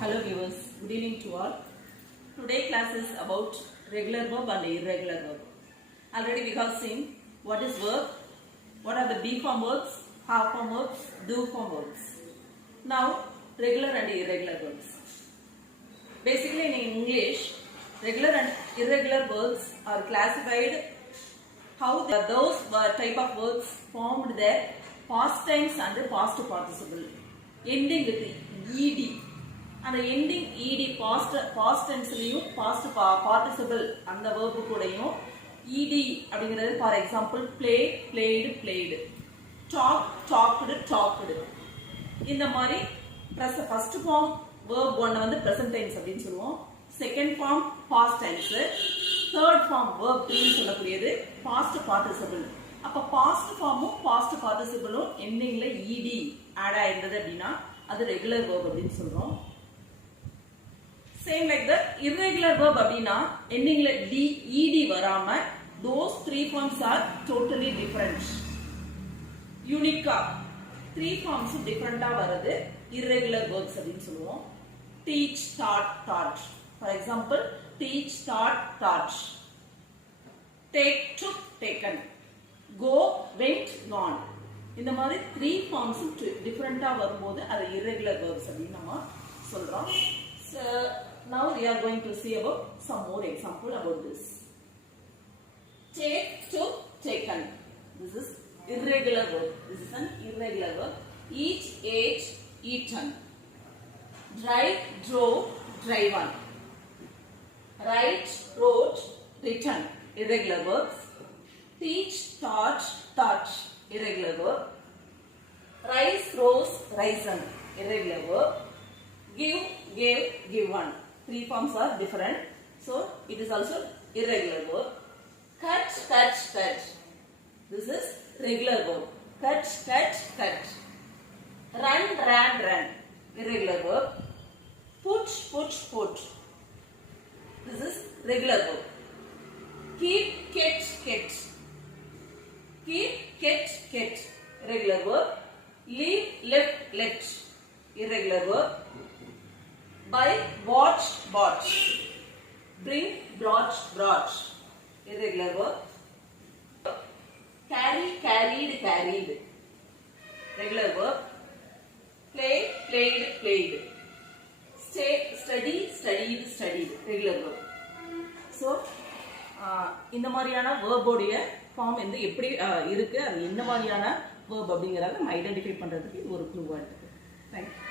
Hello viewers, good evening to all. Today class is about regular verb and irregular verb. Already we have seen what is verb, what are the be form verbs, have form verbs, do form verbs. Now regular and irregular verbs. Basically in English, regular and irregular verbs are classified how those type of verbs formed their past tense and past participle ending with ed. அந்த ending ed past tenseலயும் past participle அந்த verb கூடயும் ed அப்படிங்கிறது for example play played played, talk talked talked. இந்த மாதிரி first form verb ஒன்னு வந்து present tense அப்படினு சொல்லுவோம், second form past tense, third form verb 3 சொல்லக்கூடியது past participle. அப்ப past formும் past participleம் endingல ed ஆட் ஆயிருந்தது அப்படினா அது regular verb அப்படினு சொல்றோம். Same like that irregular verb அப்படினா endingல ed வராம those three forms are totally different. Unique-ஆ three forms different-ஆ வருது irregular verbs அப்படினு சொல்லுவோம். Teach, taught, taught. For example, teach, taught, taught. Take, took, taken. Go, went, gone. இந்த மாதிரி three forms different-ஆ வரும்போது அது irregular verbs அப்படினு நம்ம சொல்றோம். So now we are going to see about some more example about this. Take, took, taken. This is irregular verb. This is an irregular verb. Eat, ate, eaten. Drive, drove, driven. Write, wrote, written. Irregular verbs. Teach, taught, taught. Irregular verb. Rise, rose, risen. Irregular verb. Give, gave, given. Three forms are different, so it is also irregular verb. Cut, cut, cut. This is regular verb. Cut, cut, cut. Run, ran, run. Irregular verb. Put, put, put. This is regular verb. Keep, kept, kept. Keep, kept, kept. Irregular verb. Leave, left, left. Irregular verb. Buy, bought, bought. Bring, brought, brought. Irregular verb. Carry, carried, carried. Regular verb. Play, played, played. Stay, study, studied, studied. Regular verb. So, இந்த மாதிரியான verb உடைய form வந்து எப்படி இருக்கு, அது என்ன மாதிரியான verb அப்படிங்கறத நம்ம ஐடென்டிஃபை பண்றதுக்கு இது ஒரு க்ளூவா இருக்கு. Thank you.